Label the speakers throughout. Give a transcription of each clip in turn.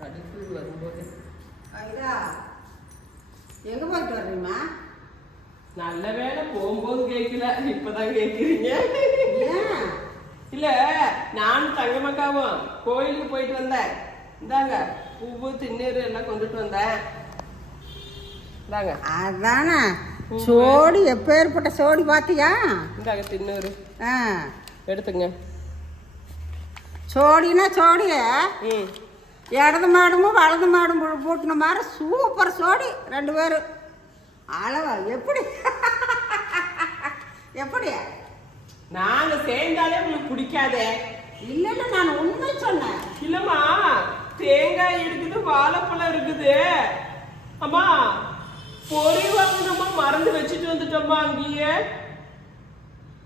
Speaker 1: அடுத்து வரும்போது
Speaker 2: ஐயா எங்க போயிட்டு வர்றீங்கம்மா
Speaker 1: நல்ல வேளை போகும்போது கேட்கல இப்பதான் கேட்குறீங்க. இல்ல நானும் தங்கமக்காவும் கோயிலுக்கு போயிட்டு வந்தேன். இந்தாங்க பூவு திண்ணீர் எல்லாம் கொண்டுட்டு வந்தேன். இந்தாங்க.
Speaker 2: அதானே? சோடி எப்பேற்பட்ட சோடி பார்த்தியா
Speaker 1: இந்தாங்க திண்ணூறு
Speaker 2: ஆ.
Speaker 1: எடுத்துங்க.
Speaker 2: சோடினா சோடிய?
Speaker 1: ம்.
Speaker 2: இடது மாடுமும் வலது மாடும் பூட்டின மாதிரி சூப்பர் சோடி ரெண்டு பேரும் அளவா எப்படி? எப்படி?
Speaker 1: நாங்க சேர்ந்தாலே உங்களுக்கு பிடிக்காதே
Speaker 2: இல்லை இல்லை நான் உண்மை சொன்னேன்.
Speaker 1: இல்லம்மா தேங்காய் இருக்குது வாழைப்பழம் இருக்குது. அம்மா பொரி வாங்கணுமா மறந்து வச்சுட்டு வந்துட்டோம்மா அங்கேயே.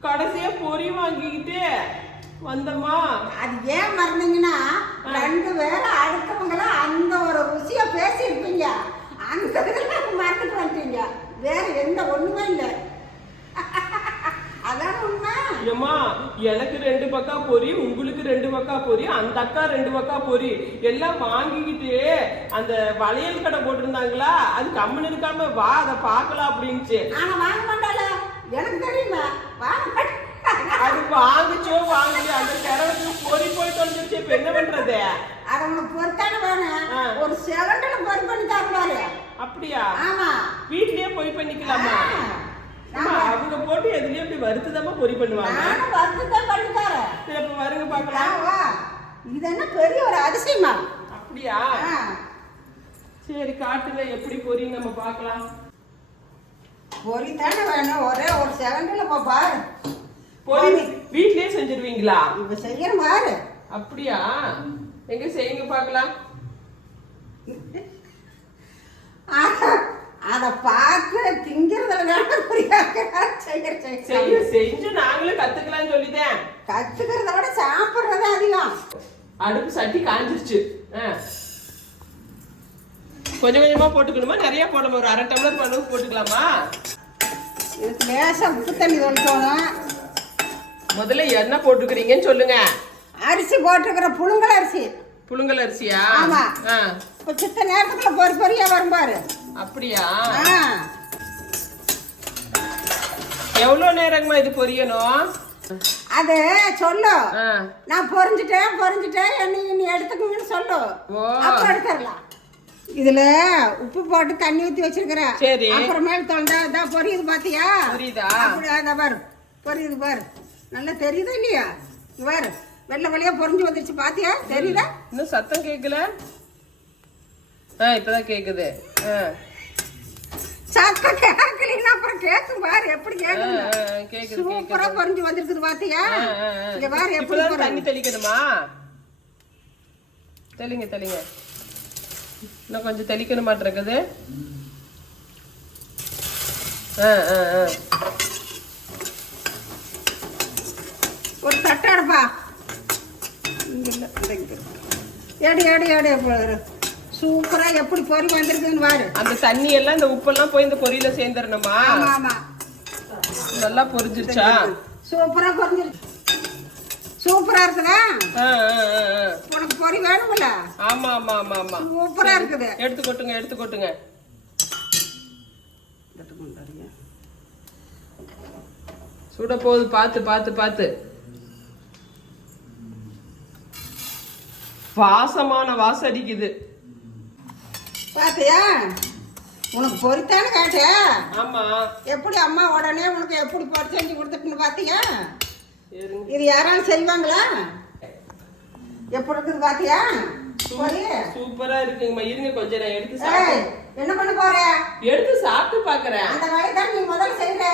Speaker 1: கடைசியா பொரி வாங்கிக்கிட்டு வந்தம்மா.
Speaker 2: அது ஏன் மறந்தீங்கன்னா ரெண்டு பேரும் அடுத்தவங்கள அந்த ஒரு ருசியை பேசியிருப்பீங்க. அந்த இதில் மறந்துட்டு வந்துட்டீங்க. வேற எந்த ஒண்ணுமே இல்லை. அதான் உண்மை?
Speaker 1: ஏம்மா எனக்கு ரெண்டு பக்கா பொரி உங்களுக்கு ரெண்டு பக்கா பொரி அந்த அக்கா ரெண்டு பக்கா பொரி. எல்லாம் வாங்கிக்கிட்டு அந்த வளையல் கடை போட்டிருந்தாங்களா? அது கம்முன்னு இருக்காம வா அதை பார்க்கலாம் அப்படின்ச்சு
Speaker 2: ஆனா வாங்க மாட்டாள? எனக்கு தெரியுமா? வாங்க.
Speaker 1: அது வாங்குச்சோ வாங்கலையோ அந்த கிழவுக்கு பொறி போய் தொலைஞ்சிருச்சு இப்ப என்ன பண்றது?
Speaker 2: அது உனக்கு பொறுத்தான வேணும். ஒரு செவன்ல பொறு பண்ணி தருவாரு
Speaker 1: அப்படியா?
Speaker 2: ஆமா.
Speaker 1: வீட்லயே பொறி பண்ணிக்கலாமா? அவங்க போட்டு எதுலயும் இப்படி வருத்துதாமா பொறி பண்ணுவாங்க.
Speaker 2: நானும் வருத்தத்தான் பண்ணி தரேன்.
Speaker 1: சரி அப்ப வருங்க பாக்கலாம்.
Speaker 2: இது என்ன பெரிய ஒரு அதிசயமா?
Speaker 1: அப்படியா. சரி காட்டுங்க எப்படி பொறி நம்ம பார்க்கலாம்
Speaker 2: பொரி தானே வேணும். ஒரே ஒரு செகண்ட்ல பாரு.
Speaker 1: பொறி வீட்லயே செஞ்சிருவீங்களா?
Speaker 2: இப்ப செய்யற பாரு.
Speaker 1: அப்படியா? எங்க செய்யுங்க பார்க்கலாம்.
Speaker 2: அத பார்த்து திங்கிறதுல வேணும்
Speaker 1: செய்ய செஞ்சு நாங்களும் கத்துக்கலாம்னு சொல்லிட்டேன்.
Speaker 2: கத்துக்கிறத விட சாப்பிடுறது அதிகம்.
Speaker 1: அடுப்பு சட்டி காஞ்சிருச்சு. கொஞ்சம் கொஞ்சமா போட்டுக்கணுமா? நிறைய போடணும். ஒரு அரை டம்ளர் அளவுக்கு போட்டுக்கலாமா?
Speaker 2: இதுக்கு லேசா உப்பு தண்ணி தொளிக்கணும்.
Speaker 1: முதல்ல என்ன போட்டுக்கிறீங்கன்னு சொல்லுங்க.
Speaker 2: அரிசி போட்டுக்கிற புழுங்கல் அரிசி.
Speaker 1: புழுங்கல் அரிசியா?
Speaker 2: ஆமா. இப்போ சித்த நேரத்துக்குள்ள பொறி பொறியா வரும் பாரு.
Speaker 1: அப்படியா?
Speaker 2: ஆ.
Speaker 1: எவ்வளவு நேரங்கம்மா இது பொரியணும்?
Speaker 2: அது சொல்லு. நான் பொறிஞ்சிட்டேன் பொறிஞ்சிட்டேன் என்ன நீ எடுத்துக்கணும்னு சொல்லு. அப்ப எடுத்துடலாம். இதுல உப்பு போட்டு தண்ணி ஊத்தி வச்சிருக்கிறேன்
Speaker 1: சரி.
Speaker 2: அப்புறமேல் தொண்டா பொரியுது பாத்தியா?
Speaker 1: புரியுதா?
Speaker 2: அப்படி அதான் பாரு. பொரியுது பாரு. நல்லா தெரியுதா இல்லையா? பாரு வெள்ளை வெள்ளையா பொரிஞ்சு வந்துருச்சு பாத்தியா? தெரியுதா?
Speaker 1: இன்னும் சத்தம் கேட்கல? ஆ இப்பதான் கேக்குது. ஆ,
Speaker 2: சத்தம் கேட்கலன்னா அப்புறம் கேட்கும் பாரு எப்படி
Speaker 1: ஆ,
Speaker 2: கேட்கும்
Speaker 1: ஆ, கேக்குது கேக்குது.
Speaker 2: சூப்பரா பொரிஞ்சு வந்திருக்குது
Speaker 1: ஆ.
Speaker 2: இங்க பாரு எப்படி.
Speaker 1: தண்ணி தெளிக்கணுமா? தெளிங்க தெளிங்க. இன்னும் கொஞ்சம் தெளிக்கண மாட்டிருக்குது ஆ ஆ ஆ.
Speaker 2: ஒரு தட்டை எடுப்பா. இங்க இல்ல இங்க. இருக்கு. எடு எடு எடு எப்போ சூப்பரா எப்படி பொறி வந்திருக்குதுன்னு பாரு.
Speaker 1: அந்த தண்ணி எல்லாம் இந்த உப்பெல்லாம் போய் இந்த பொரியில சேர்ந்துடணுமா
Speaker 2: ஆமா ஆமா.
Speaker 1: நல்லா பொரிஞ்சிருச்சா
Speaker 2: சூப்பரா பொரிஞ்சிருக்கு சூப்பரா இருக்குதா. உனக்கு பொறி வேணும்ல?
Speaker 1: ஆமா ஆமா ஆமா ஆமா.
Speaker 2: சூப்பரா இருக்குது.
Speaker 1: எடுத்து கொட்டுங்க எடுத்து கொட்டுங்க. சுட போகுது பார்த்து பார்த்து பார்த்து. வாசமான வாசம் அடிக்குது.
Speaker 2: பாத்தியா? உனக்கு பொறித்தானே கேட்டியா
Speaker 1: ஆமா.
Speaker 2: எப்படி அம்மா உடனே உனக்கு எப்படி பொறி செஞ்சு கொடுத்துட்டுன்னு பாத்தியா. இது யாராலும் செய்வாங்களா? எப்படி இருக்குது பாத்தியா?
Speaker 1: சூப்பரா இருக்குங்கம்மா. இருங்க கொஞ்சம் நான் எடுத்து
Speaker 2: என்ன பண்ண போற?
Speaker 1: எடுத்து சாப்பிட்டு பாக்குறேன்.
Speaker 2: அந்த வயதான் நீ முதல்ல செய்யற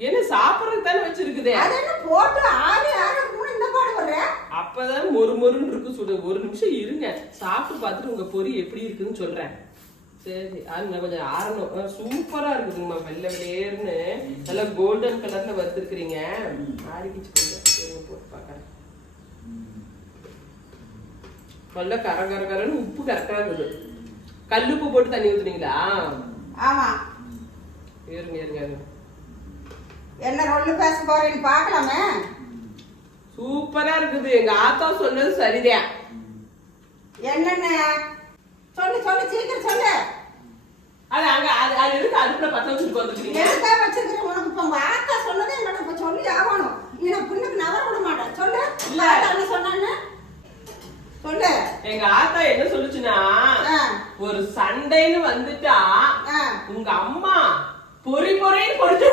Speaker 1: என்ன சாப்பிடறதுக்கு தானே வச்சிருக்குதே.
Speaker 2: அது என்ன போட்டு ஆறு ஆறு
Speaker 1: அப்பதான் மொறு மொறுன்னு இருக்கு சுடு ஒரு நிமிஷம் இருங்க. சாப்பிட்டு பார்த்துட்டு உங்க பொரி எப்படி இருக்குன்னு சொல்றேன். சரி அது நான் கொஞ்சம் ஆறணும். ஆ, சூப்பரா இருக்குதுங்கம்மா வெள்ளை வெளியேறுன்னு நல்லா கோல்டன் கலர்ல வறுத்துருக்குறீங்க. ஆறிக்கிச்சு கொஞ்சம். போட்டு பார்க்கறேன். நல்லா கர கர கரன்னு உப்பு கரெக்டா இருக்குது கல்லுப்பு போட்டு தண்ணி ஊத்துனீங்களா?
Speaker 2: ஆமா.
Speaker 1: இருங்க இருங்க
Speaker 2: என்ன ரொல்லு பேச போறேன்னு பார்க்கலாமே?
Speaker 1: சூப்பரா இருக்குது. எங்க ஆத்தா சொன்னது சரிதான்.
Speaker 2: என்னென்ன சொல்லு சொல்லு சீக்கிரம் சொல்லு.
Speaker 1: அது அங்க அது அது எதுக்கு அடுப்புல பத்த வச்சுட்டு வந்துருக்கீங்க
Speaker 2: எதுக்கா வச்சிருக்கிற? உனக்கு இப்ப உங்க ஆத்தா சொன்னதே என்கிட்ட இப்ப சொல்லி ஆகணும். எனக்கு பின்னுக்கு நவர விட மாட்டேன் சொல்லு.
Speaker 1: இல்ல.
Speaker 2: என்ன சொன்னான்னு? சொல்லு.
Speaker 1: எங்க ஆத்தா என்ன சொல்லுச்சுன்னா ஒரு சண்டைன்னு வந்துட்டா. உங்க அம்மா பொறி பொறின்னு கொடுத்துருவா